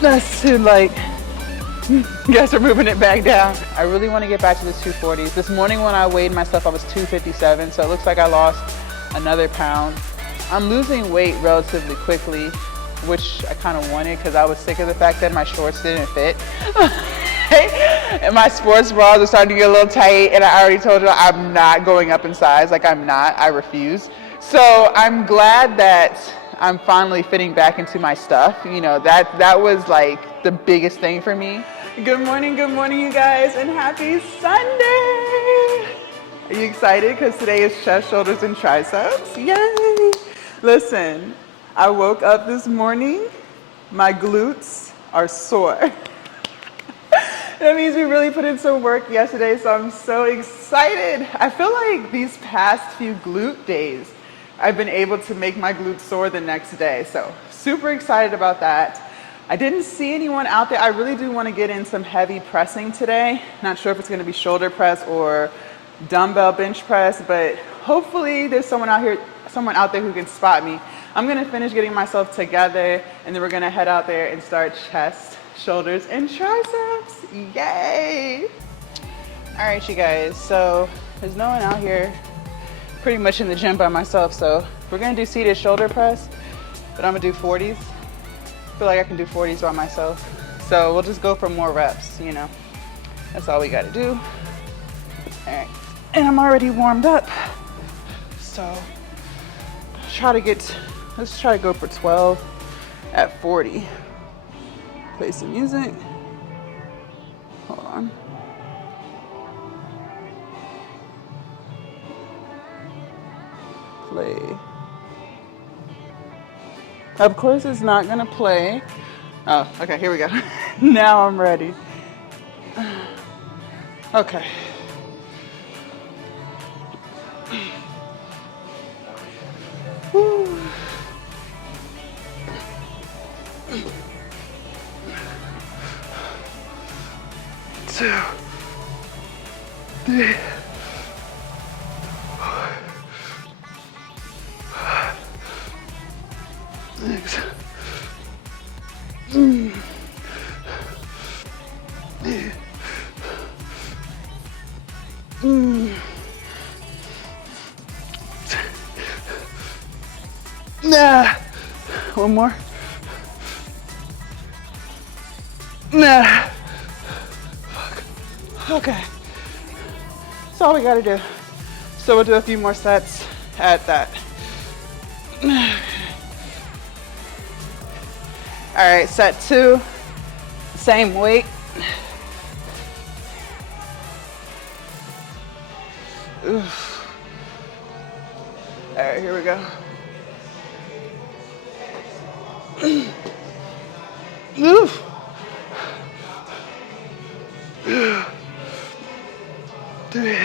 That's too light. Guess we're moving it back down. I really want to get back to the 240s. This morning when I weighed myself, I was 257, so it looks like I lost another pound. I'm losing weight relatively quickly, which I kind of wanted because I was sick of the fact that my shorts didn't fit. And my sports bras are starting to get a little tight, and I already told you I'm not going up in size. Like, I'm not, I refuse. So I'm glad that I'm finally fitting back into my stuff. You know, that was like the biggest thing for me. Good morning, you guys, and happy Sunday. Are you excited? Because today is chest, shoulders, and triceps. Yay! Listen, I woke up this morning, my glutes are sore. That means we really put in some work yesterday, so I'm so excited. I feel like these past few glute days, I've been able to make my glutes sore the next day. So super excited about that. I didn't see anyone out there. I really do want to get in some heavy pressing today. Not sure if it's going to be shoulder press or dumbbell bench press, but hopefully there's someone out there who can spot me. I'm going to finish getting myself together, and then we're going to head out there and start chest, shoulders, and triceps. Yay! All right, you guys, so there's no one out here pretty much in the gym by myself, so we're gonna do seated shoulder press, but I'm gonna do 40s. I feel like I can do 40s by myself, so we'll just go for more reps, you know. That's all we gotta do. All right, and I'm already warmed up, so let's try to go for 12 at 40. Play some music. Hold on. Play. Of course it's not gonna play. Oh, okay, here we go. Now I'm ready. Okay. Woo. 2, 3, 4, 6. Nah. One more. Nah. Okay, that's all we gotta do. So we'll do a few more sets at that. All right, set 2, same weight. Oof. All right, here we go. Oof. 3.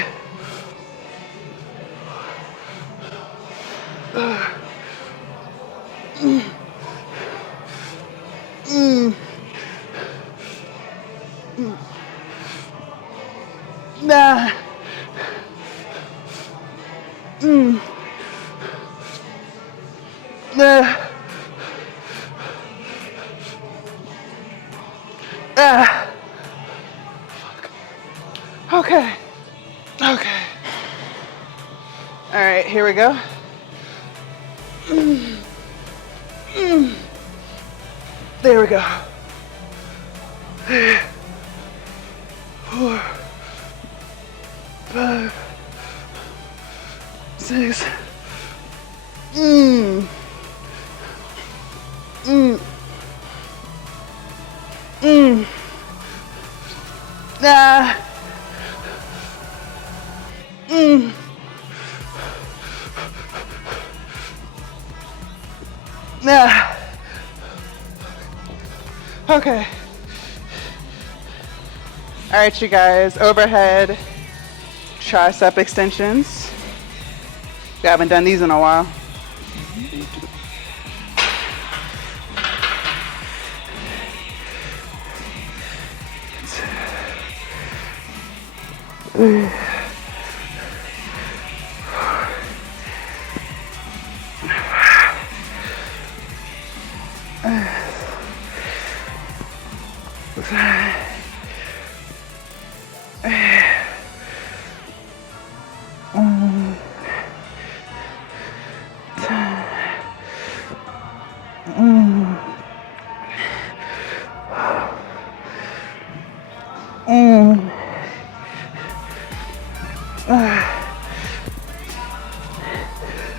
Nah. Nah. Ah. Okay. Okay. All right, here we go. There we go. 3, 4, 5, 6. Nah. Nah. Okay. All right, you guys, overhead tricep extensions. We haven't done these in a while.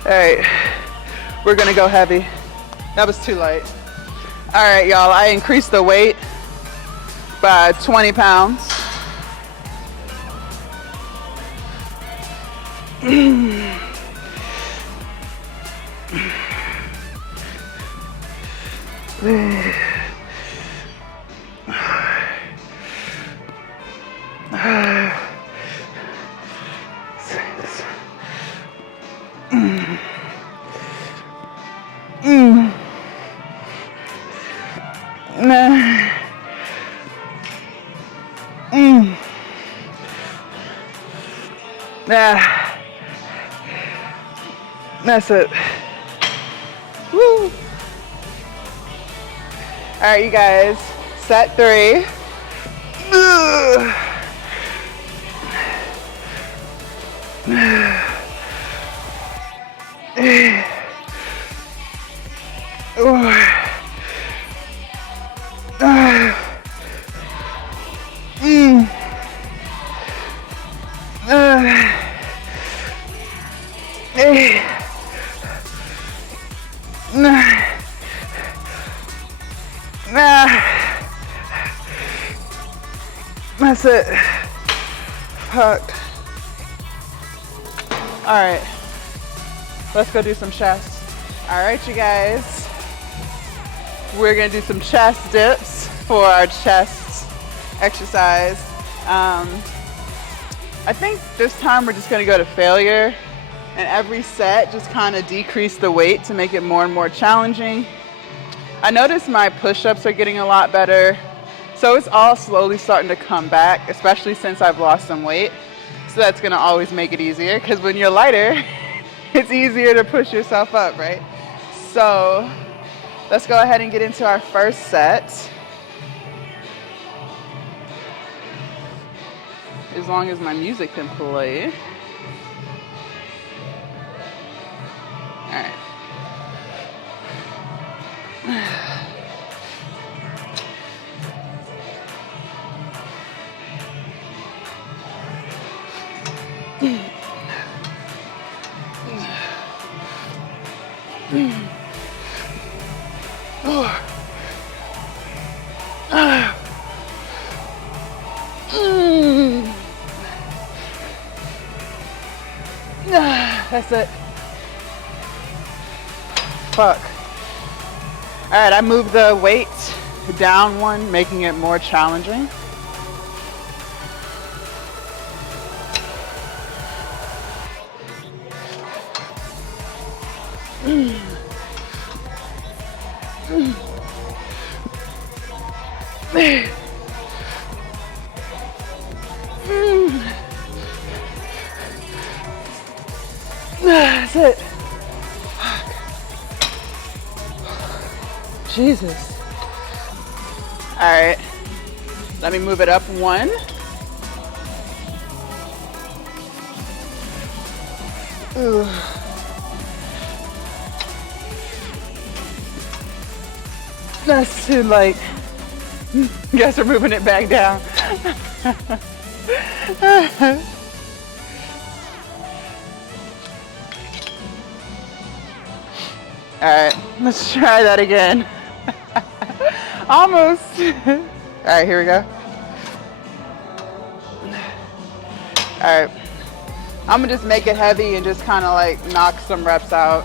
right, we're gonna go heavy. That was too light. All right, y'all, I increased the weight by 20 pounds. That's it. Woo. All right, you guys, set 3. That's it. Fuck. All right, let's go do some chest. All right, you guys, we're gonna do some chest dips for our chest exercise. I think this time we're just gonna go to failure, and every set just kind of decrease the weight to make it more and more challenging. I noticed my push-ups are getting a lot better, so it's all slowly starting to come back, especially since I've lost some weight. So that's gonna always make it easier, because when you're lighter, it's easier to push yourself up, right? So let's go ahead and get into our first set. As long as my music can play. All right. That's it. Fuck. All right, I moved the weight down one, making it more challenging. That's it. Jesus. All right, let me move it up 1. Ooh. That's too light. Guess we're moving it back down. All right, let's try that again. Almost. All right, here we go. All right, I'm gonna just make it heavy and just kind of like knock some reps out.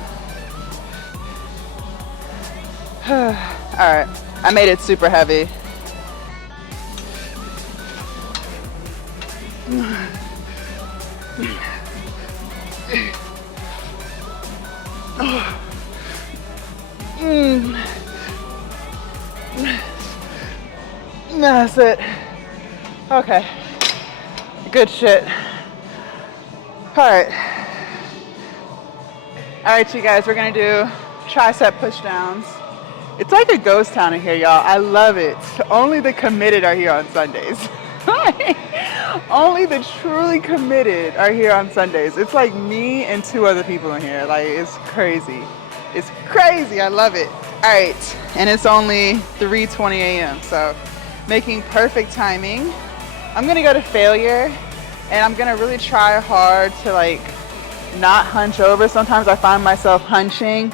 All right, I made it super heavy. That's it. Okay. Good shit. All right, you guys, we're gonna do tricep push downs. It's like a ghost town in here, y'all. I love it. Only the committed are here on Sundays. Only the truly committed are here on Sundays. It's like me and 2 other people in here. Like, it's crazy. It's crazy. I love it. All right, and it's only 3:20 a.m., so making perfect timing. I'm gonna go to failure, And I'm gonna really try hard to like not hunch over. Sometimes I find myself hunching,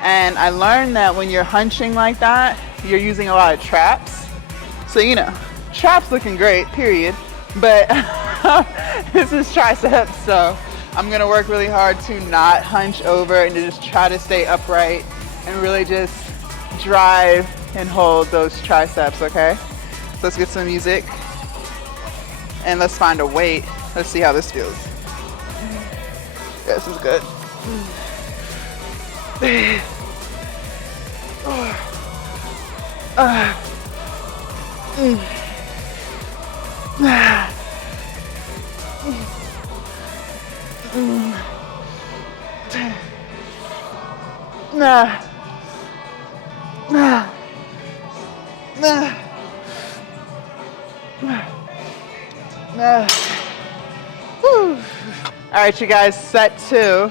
and I learned that when you're hunching like that, you're using a lot of traps. So, you know, traps looking great, period. But this is triceps, so I'm gonna work really hard to not hunch over and to just try to stay upright and really just drive and hold those triceps, okay? So let's get some music and let's find a weight. Let's see how this feels. Yeah, this is good. All right, you guys, set 2.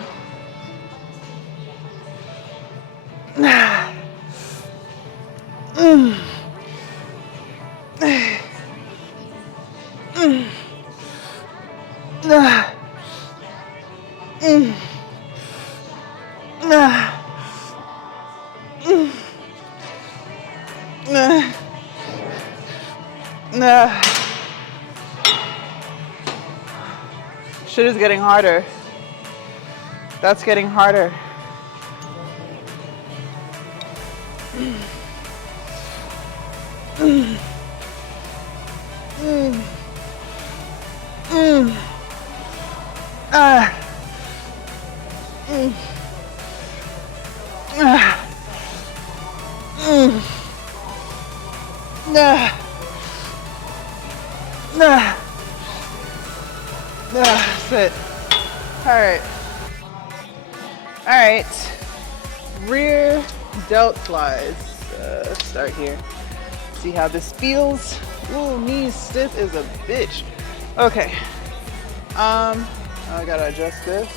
Shit is getting harder. That's getting harder. Sit. All right. Rear delt flies. Start here. See how this feels. Ooh, knees stiff as a bitch. Okay. I gotta adjust this.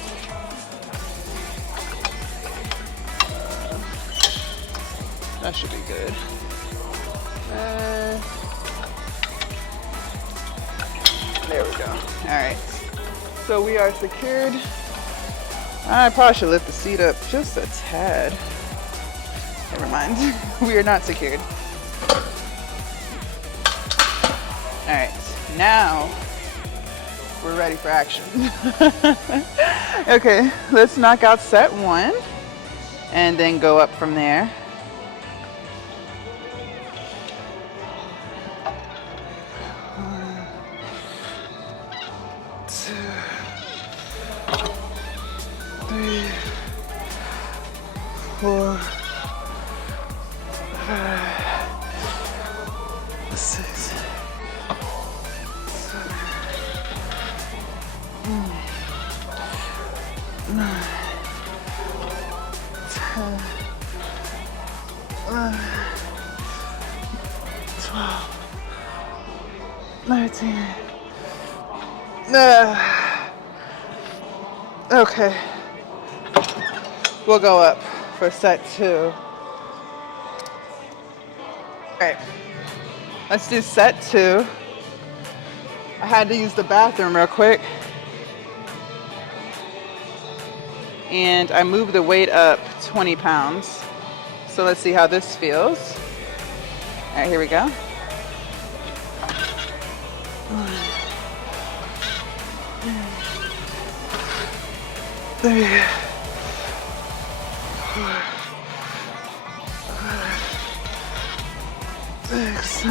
That should be good. There we go. All right. So we are secured. I probably should lift the seat up just a tad. Never mind. We are not secured. All right. Now we're ready for action. Okay. Let's knock out set 1 and then go up from there. Okay, we'll go up for set 2. All right, let's do set 2. I had to use the bathroom real quick. And I moved the weight up 20 pounds. So let's see how this feels. All right, here we go. There. 6,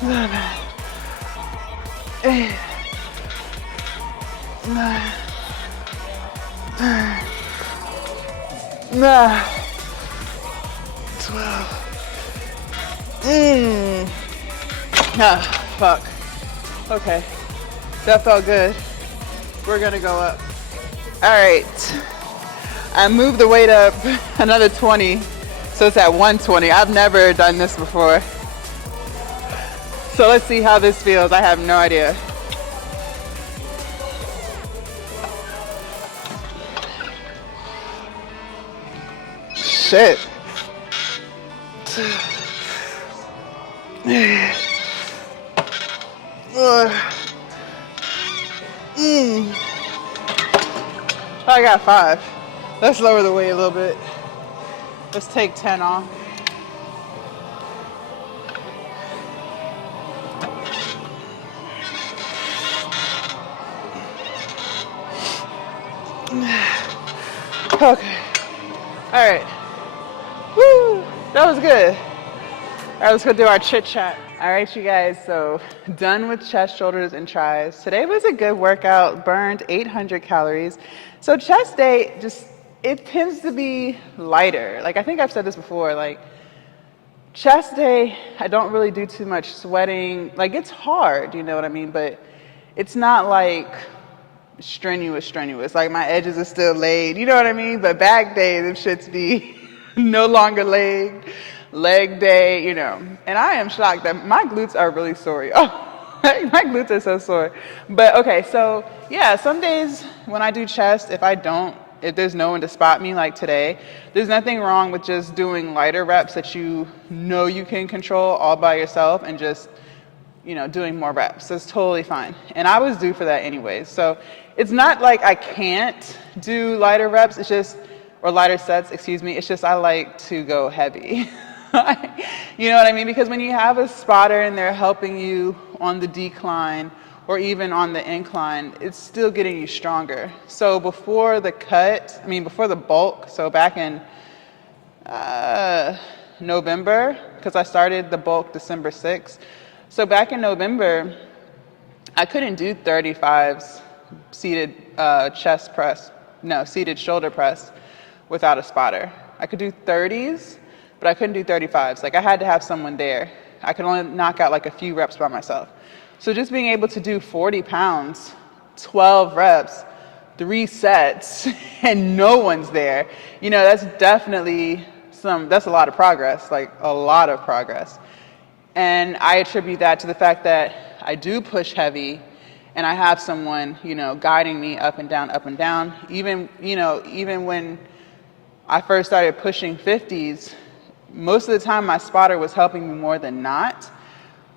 7, 8, 9, 10, 12. Ah, fuck. Okay, that felt good. We're gonna go up. All right, I moved the weight up another 20, so it's at 120. I've never done this before. So let's see how this feels. I have no idea. Shit. I got 5. Let's lower the weight a little bit. Let's take 10 off. Okay. All right. Woo! That was good. All right, let's go do our chit chat. All right, you guys, so done with chest, shoulders, and tris. Today was a good workout, burned 800 calories. So chest day, it tends to be lighter. Like, I think I've said this before, like, chest day, I don't really do too much sweating. Like, it's hard, you know what I mean? But it's not like strenuous. Like, my edges are still laid, you know what I mean? But back day, them shits be no longer laid. Leg day, you know. And I am shocked that my glutes are really sore. Oh, my glutes are so sore. But okay, so yeah, some days when I do chest, if there's no one to spot me like today, there's nothing wrong with just doing lighter reps that you know you can control all by yourself and just, you know, doing more reps. That's totally fine. And I was due for that anyways. So it's not like I can't do lighter reps, or lighter sets, excuse me. It's just I like to go heavy. You know what I mean? Because when you have a spotter and they're helping you on the decline or even on the incline, it's still getting you stronger. So before the bulk, so back in November, because I started the bulk December 6th. So back in November, I couldn't do 35s seated seated shoulder press without a spotter. I could do 30s, but I couldn't do 35s. Like, I had to have someone there. I could only knock out like a few reps by myself. So just being able to do 40 pounds, 12 reps, 3 sets, and no one's there, you know, that's definitely that's a lot of progress, like a lot of progress. And I attribute that to the fact that I do push heavy and I have someone, you know, guiding me up and down. Even when I first started pushing 50s, most of the time my spotter was helping me more than not,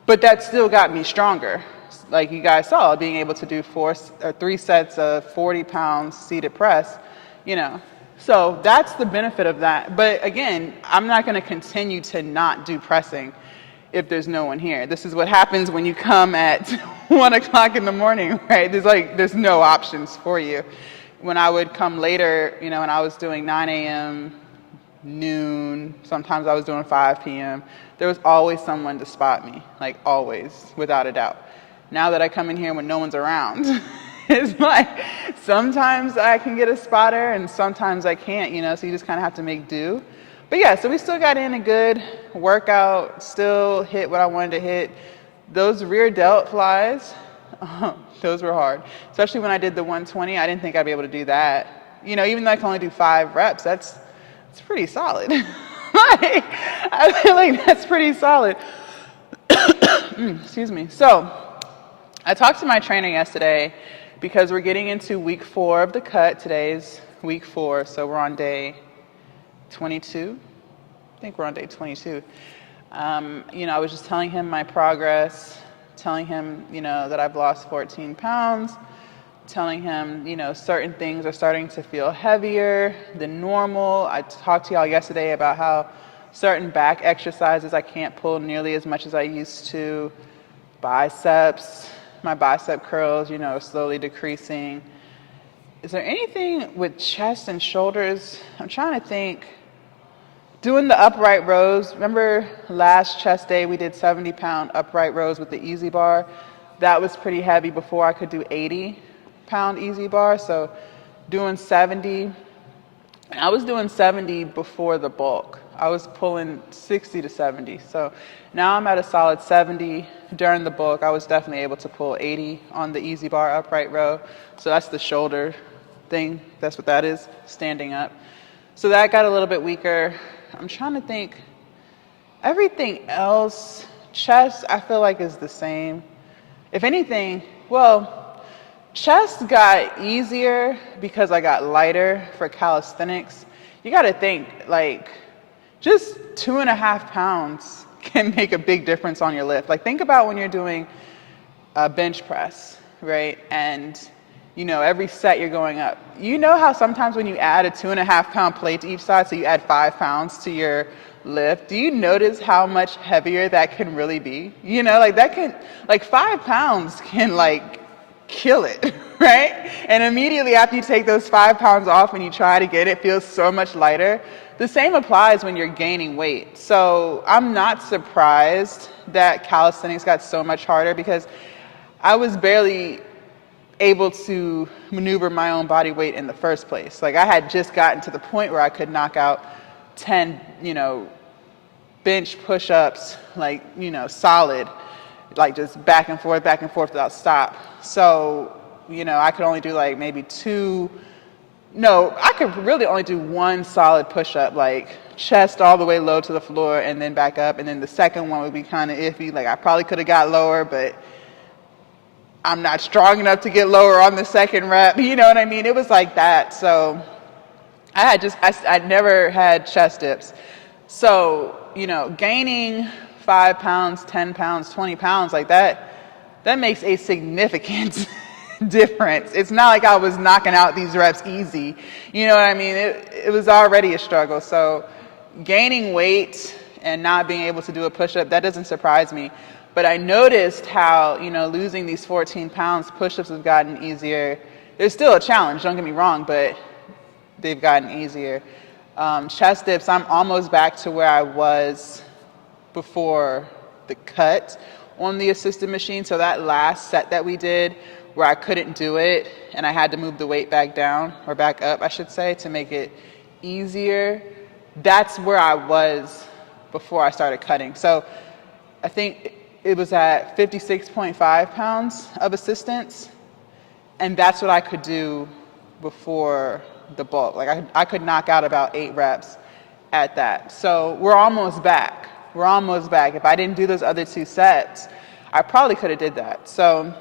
but that still got me stronger. Like you guys saw, being able to do 3 sets of 40 pounds seated press, you know. So that's the benefit of that. But again, I'm not going to continue to not do pressing if there's no one here. This is what happens when you come at 1 o'clock in the morning, right? There's no options for you. When I would come later, you know, when I was doing 9 a.m., noon, sometimes I was doing 5 p.m., there was always someone to spot me, like always, without a doubt. Now that I come in here when no one's around, it's like sometimes I can get a spotter and sometimes I can't, you know, so you just kind of have to make do. But yeah, so we still got in a good workout, still hit what I wanted to hit. Those rear delt flies, those were hard. Especially when I did the 120, I didn't think I'd be able to do that. You know, even though I can only do 5 reps, it's pretty solid. Like, I feel like that's pretty solid. Excuse me. So I talked to my trainer yesterday because we're getting into week 4 of the cut. Today's week 4, so we're on day 22. I think we're on day 22. You know, I was just telling him my progress, telling him, you know, that I've lost 14 pounds, telling him, you know, certain things are starting to feel heavier than normal. I talked to y'all yesterday about how certain back exercises I can't pull nearly as much as I used to. Biceps, my bicep curls, you know, slowly decreasing. Is there anything with chest and shoulders? I'm trying to think. Doing the upright rows. Remember last chest day we did 70-pound upright rows with the easy bar? That was pretty heavy before I could do 80-pound easy bar. So doing 70. I was doing 70 before the bulk. I was pulling 60 to 70. So now I'm at a solid 70. During the bulk, I was definitely able to pull 80 on the easy bar upright row. So that's the shoulder thing. That's what that is, standing up. So that got a little bit weaker. I'm trying to think. Everything else, chest, I feel like is the same. If anything, well, chest got easier because I got lighter for calisthenics. You got to think, like, just 2.5 pounds can make a big difference on your lift. Like, think about when you're doing a bench press, right? And every set you're going up. You know how sometimes when you add a 2.5-pound plate to each side, so you add 5 pounds to your lift, do you notice how much heavier that can really be? Like 5 pounds can like kill it, right? And immediately after you take those 5 pounds off and you try to get it, feels so much lighter. The same applies when you're gaining weight. So I'm not surprised that calisthenics got so much harder, because I was barely able to maneuver my own body weight in the first place. Like, I had just gotten to the point where I could knock out 10, bench push-ups, solid, like just back and forth without stop. So, I could only do like maybe 2. No, I could really only do 1 solid push-up, like chest all the way low to the floor and then back up. And then the second one would be kind of iffy. Like, I probably could have got lower, but I'm not strong enough to get lower on the second rep. You know what I mean? It was like that. So I never had chest dips. So, gaining 5 pounds, 10 pounds, 20 pounds like that makes a significant difference. It's not like I was knocking out these reps easy. You know what I mean? It was already a struggle. So gaining weight and not being able to do a push-up, that doesn't surprise me. But I noticed how, losing these 14 pounds, push-ups have gotten easier. There's still a challenge, don't get me wrong, but they've gotten easier. Chest dips, I'm almost back to where I was before the cut on the assisted machine. So that last set that we did where I couldn't do it and I had to move the weight back down, or back up, I should say, to make it easier, that's where I was before I started cutting. So I think it was at 56.5 pounds of assistance, and that's what I could do before the bulk. Like I could knock out about 8 reps at that. So we're almost back. If I didn't do those other 2 sets, I probably could have did that. So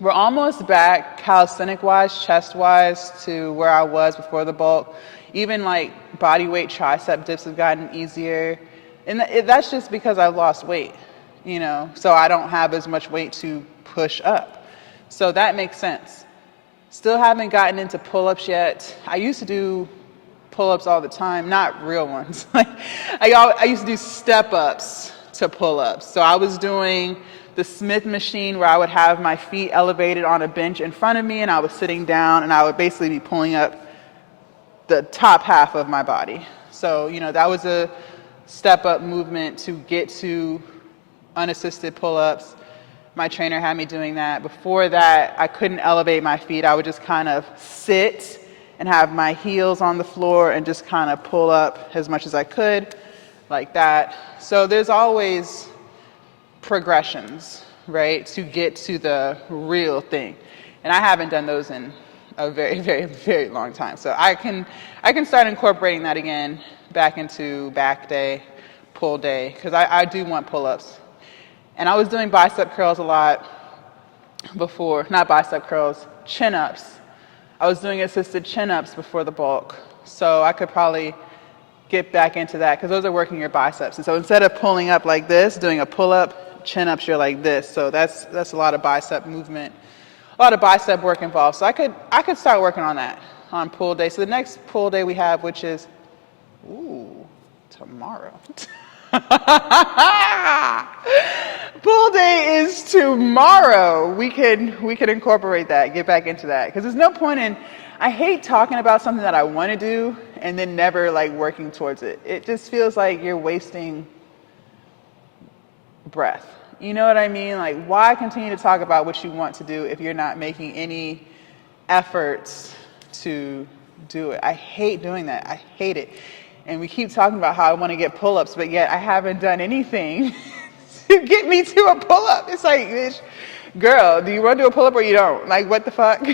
we're almost back calisthenic-wise, chest-wise, to where I was before the bulk. Even like body weight tricep dips have gotten easier. And that's just because I've lost weight, so I don't have as much weight to push up. So that makes sense. Still haven't gotten into pull-ups yet. I used to do pull-ups all the time, not real ones. I used to do step-ups to pull-ups. So I was doing the Smith machine where I would have my feet elevated on a bench in front of me and I was sitting down and I would basically be pulling up the top half of my body. So, that was a step-up movement to get to unassisted pull-ups. My trainer had me doing that. Before that, I couldn't elevate my feet. I would just kind of sit and have my heels on the floor and just kind of pull up as much as I could, like that. So there's always progressions, right, to get to the real thing. And I haven't done those in a very, very, very long time. So I can start incorporating that again back into back day, pull day, because I do want pull-ups. And I was doing bicep curls a lot before, not bicep curls, chin-ups. I was doing assisted chin-ups before the bulk. So I could probably get back into that, because those are working your biceps. And so instead of pulling up like this, doing a pull-up, chin-ups, you're like this. So that's a lot of bicep movement, a lot of bicep work involved. So I could start working on that on pull day. So the next pull day we have, which is, tomorrow. Pull day is tomorrow. We could incorporate that, get back into that, because there's no point in, I hate talking about something that I want to do and then never like working towards it. It just feels like you're wasting breath. You know what I mean? Like, why continue to talk about what you want to do if you're not making any efforts to do it? I hate doing that. I hate it. And we keep talking about how I want to get pull-ups, but yet I haven't done anything to get me to a pull-up. It's like, bitch, girl, do you want to do a pull-up or you don't? Like, what the fuck?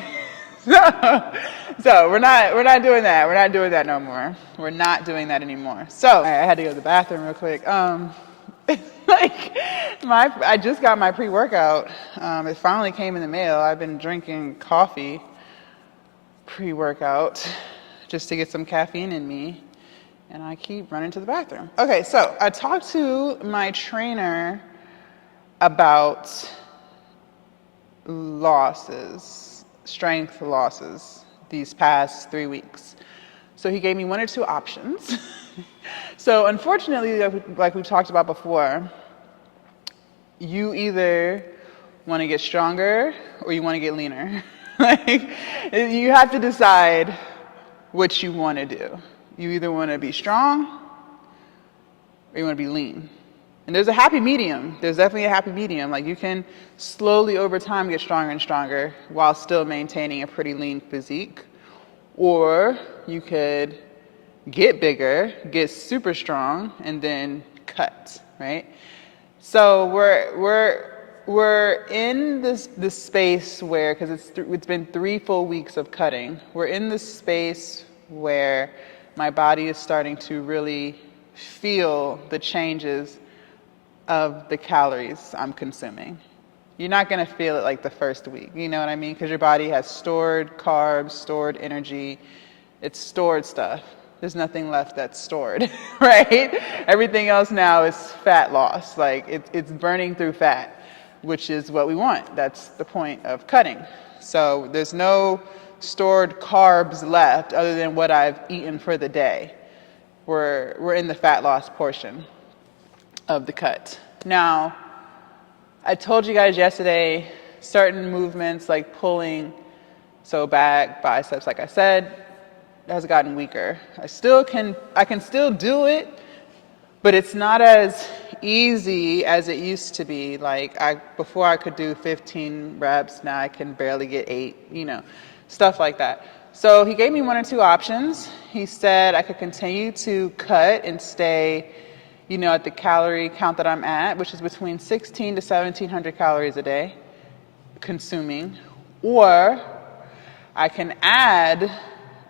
So we're not doing that. We're not doing that no more. We're not doing that anymore. So I had to go to the bathroom real quick. I just got my pre-workout. It finally came in the mail. I've been drinking coffee pre-workout just to get some caffeine in me. And I keep running to the bathroom. Okay, so I talked to my trainer about losses. strength losses these past 3 weeks. So he gave me 1 or 2 options. So unfortunately, like we talked about before, you either want to get stronger or you want to get leaner. Like, you have to decide what you want to do. You either want to be strong or you want to be lean. And there's a happy medium. There's definitely a happy medium. Like, you can slowly over time get stronger and stronger while still maintaining a pretty lean physique. Or you could get bigger, get super strong, and then cut, right? So we're in this space where, because it's been 3 full weeks of cutting, we're in this space where my body is starting to really feel the changes of the calories I'm consuming. You're not going to feel it like the first week, you know what I mean? Because your body has stored carbs, stored energy, it's stored stuff. There's nothing left that's stored, right? Everything else now is fat loss. Like, it's burning through fat, which is what we want. That's the point of cutting. So there's no stored carbs left other than what I've eaten for the day. We're in the fat loss portion of the cut. Now, I told you guys yesterday, certain movements like pulling, so back, biceps, like I said, has gotten weaker. I can still do it, but it's not as easy as it used to be. Like, before I could do 15 reps, now I can barely get 8, you know, stuff like that. So he gave me 1 or 2 options. He said I could continue to cut and stay, you know, at the calorie count that I'm at, which is between 1,600 to 1,700 calories a day consuming, or I can add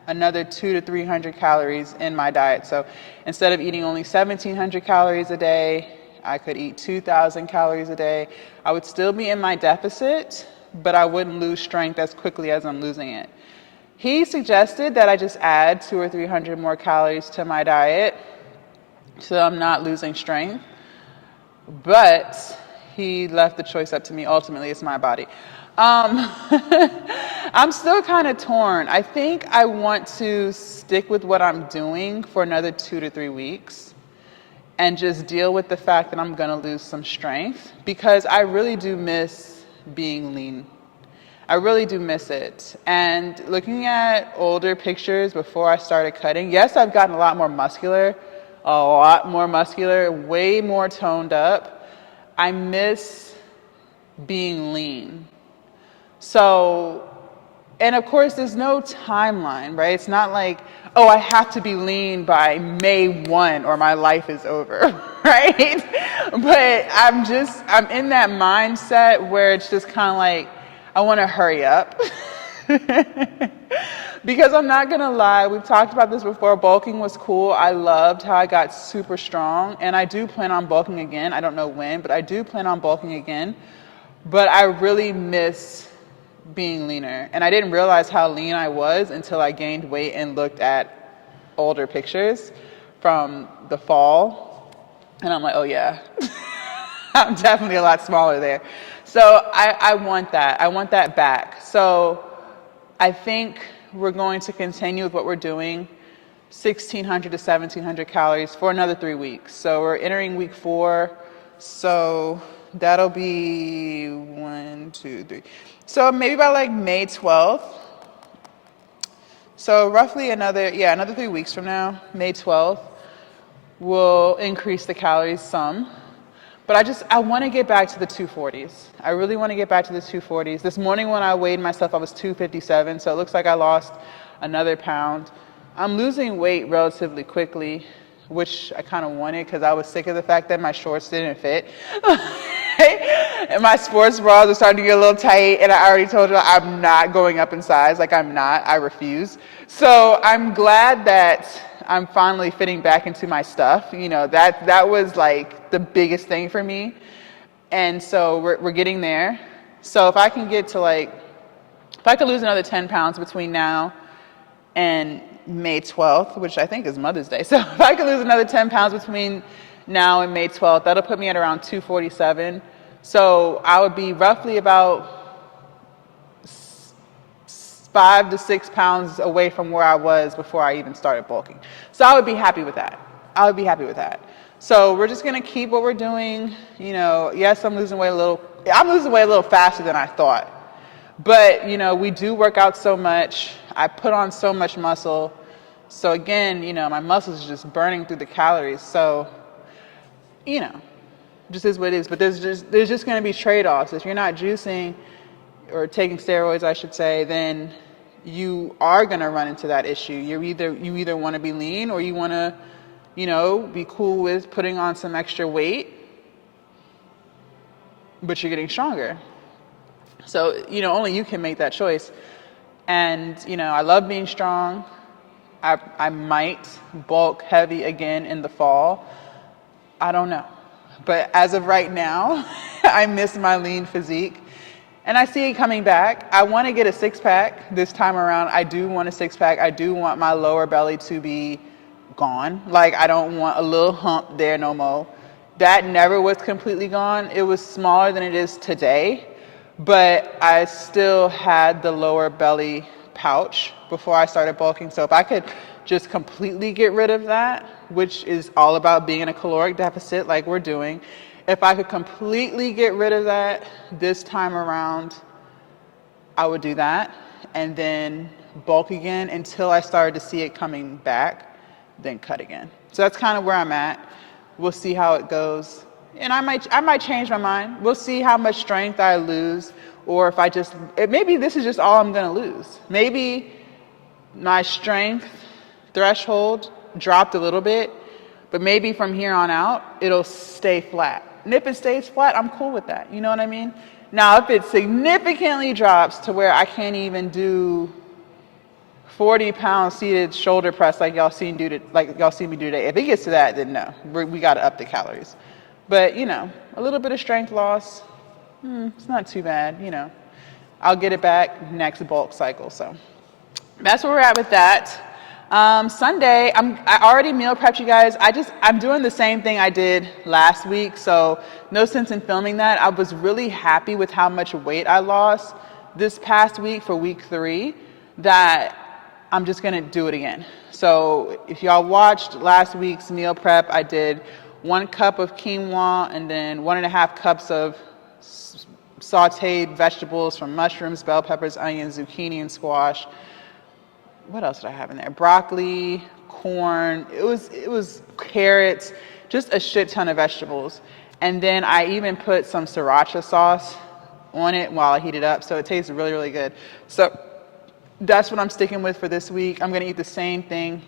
another 200 to 300 calories in my diet. So instead of eating only 1,700 calories a day, I could eat 2,000 calories a day. I would still be in my deficit, but I wouldn't lose strength as quickly as I'm losing it. He suggested that I just add 200 or 300 more calories to my diet so I'm not losing strength. But he left the choice up to me. Ultimately, it's my body. I'm still kind of torn. I think I want to stick with what I'm doing for another 2 to 3 weeks and just deal with the fact that I'm going to lose some strength, because I really do miss being lean. I really do miss it. And looking at older pictures before I started cutting, yes, I've gotten a lot more muscular, way more toned up. I miss being lean. So, and of course, there's no timeline, right? It's not like, oh, I have to be lean by May 1 or my life is over, right? But I'm in that mindset where it's just kind of like, I want to hurry up. Because I'm not going to lie, we've talked about this before, bulking was cool. I loved how I got super strong, and I do plan on bulking again. I don't know when, but I do plan on bulking again. But I really miss being leaner. And I didn't realize how lean I was until I gained weight and looked at older pictures from the fall. And I'm like, oh yeah, I'm definitely a lot smaller there. So I want that. I want that back. So I think we're going to continue with what we're doing, 1,600 to 1,700 calories for another 3 weeks. So we're entering week 4. So that'll be 1, 2, 3. So maybe by like May 12th. So roughly another 3 weeks from now, May 12th, we'll increase the calories some. But I want to get back to the 240s. I really want to get back to the 240s. This morning when I weighed myself, I was 257. So it looks like I lost another pound. I'm losing weight relatively quickly, which I kind of wanted because I was sick of the fact that my shorts didn't fit. And my sports bras are starting to get a little tight, and I already told you I'm not going up in size. Like, I refuse. So I'm glad that I'm finally fitting back into my stuff. You know, that was like the biggest thing for me. And so we're getting there. So if I can get to if I could lose another 10 pounds between now and May 12th, which I think is Mother's Day. So if I could lose another 10 pounds between now and May 12th, that'll put me at around 247. So I would be roughly about 5 to 6 pounds away from where I was before I even started bulking. So I would be happy with that. I would be happy with that. So we're just gonna keep what we're doing. You know, yes, I'm losing weight a little faster than I thought. But, you know, we do work out so much. I put on so much muscle. So again, you know, my muscles are just burning through the calories. So, you know, just is what it is. But there's just gonna be trade-offs. If you're not juicing or taking steroids, I should say, then you are gonna run into that issue. You either wanna be lean or you wanna, you know, be cool with putting on some extra weight, but you're getting stronger. So, you know, only you can make that choice. And, you know, I love being strong. I might bulk heavy again in the fall. I don't know. But as of right now, I miss my lean physique. And I see it coming back. I want to get a six-pack this time around. I do want a six-pack. I do want my lower belly to be gone. Like, I don't want a little hump there no more. That never was completely gone. It was smaller than it is today, but I still had the lower belly pouch before I started bulking. So if I could just completely get rid of that, which is all about being in a caloric deficit like we're doing, if I could completely get rid of that this time around, I would do that and then bulk again until I started to see it coming back, then cut again. So that's kind of where I'm at. We'll see how it goes. And I might change my mind. We'll see how much strength I lose, or if maybe this is just all I'm gonna lose. Maybe my strength threshold dropped a little bit, but maybe from here on out, it'll stay flat. And if it stays flat, I'm cool with that. You know what I mean? Now, if it significantly drops to where I can't even do 40-pound seated shoulder press like y'all see me do today, if it gets to that, then no, we got to up the calories. But, you know, a little bit of strength loss, it's not too bad. You know, I'll get it back next bulk cycle. So that's where we're at with that. Sunday, I already meal prepped you guys. I'm doing the same thing I did last week, so no sense in filming that. I was really happy with how much weight I lost this past week for week 3 that I'm just gonna do it again. So if y'all watched last week's meal prep, I did 1 cup of quinoa and then 1.5 cups of sauteed vegetables from mushrooms, bell peppers, onions, zucchini, and squash. What else did I have in there? Broccoli, corn, it was carrots, just a shit ton of vegetables. And then I even put some sriracha sauce on it while I heat it up, so it tastes really, really good. So that's what I'm sticking with for this week. I'm gonna eat the same thing.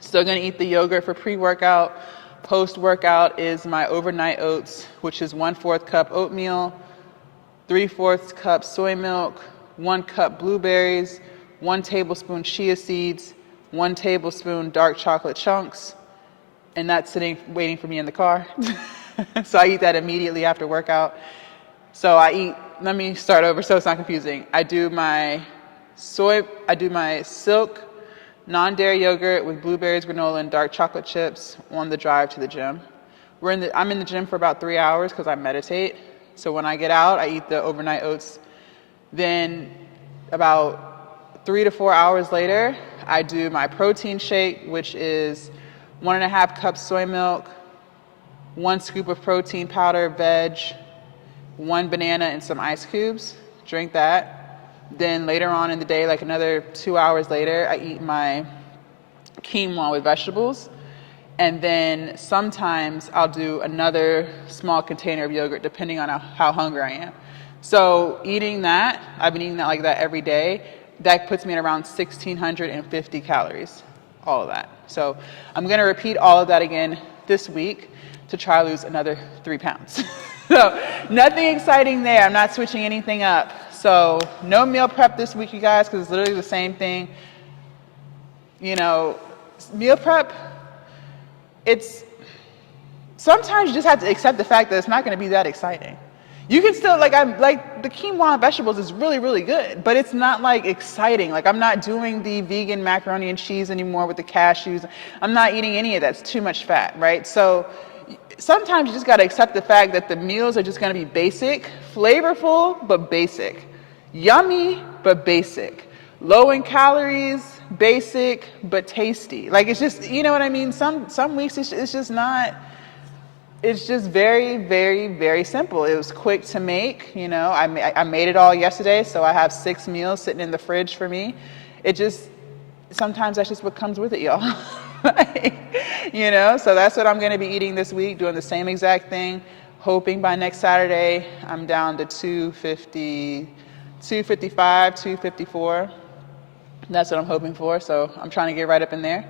Still gonna eat the yogurt for pre-workout. Post-workout is my overnight oats, which is 1/4 cup oatmeal, 3/4 cup soy milk, 1 cup blueberries, 1 tablespoon chia seeds, 1 tablespoon dark chocolate chunks, and that's waiting for me in the car. So I eat that immediately after workout. So let me start over so it's not confusing. I do my silk non-dairy yogurt with blueberries, granola, and dark chocolate chips on the drive to the gym. I'm in the gym for about 3 hours because I meditate. So when I get out, I eat the overnight oats. Then about 3 to 4 hours later, I do my protein shake, which is 1.5 cups soy milk, 1 scoop of protein powder, veg, 1 banana, and some ice cubes. Drink that. Then later on in the day, like another 2 hours later, I eat my quinoa with vegetables. And then sometimes I'll do another small container of yogurt, depending on how hungry I am. So eating that, I've been eating that like that every day. That puts me at around 1,650 calories, all of that. So I'm going to repeat all of that again this week to try to lose another 3 pounds. So nothing exciting there. I'm not switching anything up. So no meal prep this week, you guys, because it's literally the same thing. You know, meal prep, sometimes you just have to accept the fact that it's not going to be that exciting. You can still, like the quinoa and vegetables is really, really good, but it's not like exciting. Like I'm not doing the vegan macaroni and cheese anymore with the cashews. I'm not eating any of that. It's too much fat, right? So sometimes you just got to accept the fact that the meals are just going to be basic, flavorful, but basic. Yummy, but basic. low in calories, basic, but tasty. Like, it's just, you know what I mean? Some weeks it's just not, it's just very, very, very simple. It was quick to make, you know. I made it all yesterday, so I have 6 meals sitting in the fridge for me. It just, sometimes that's just what comes with it, y'all. You know, so that's what I'm going to be eating this week, doing the same exact thing, hoping by next Saturday I'm down to 250, 255, 254. That's what I'm hoping for, so I'm trying to get right up in there.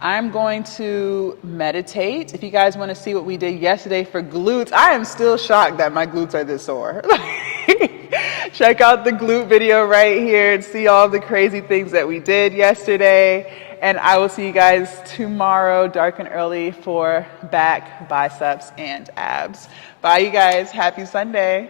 I'm going to meditate. If you guys want to see what we did yesterday for glutes, I am still shocked that my glutes are this sore. Check out the glute video right here and see all the crazy things that we did yesterday. And I will see you guys tomorrow, dark and early, for back, biceps, and abs. Bye, you guys. Happy Sunday.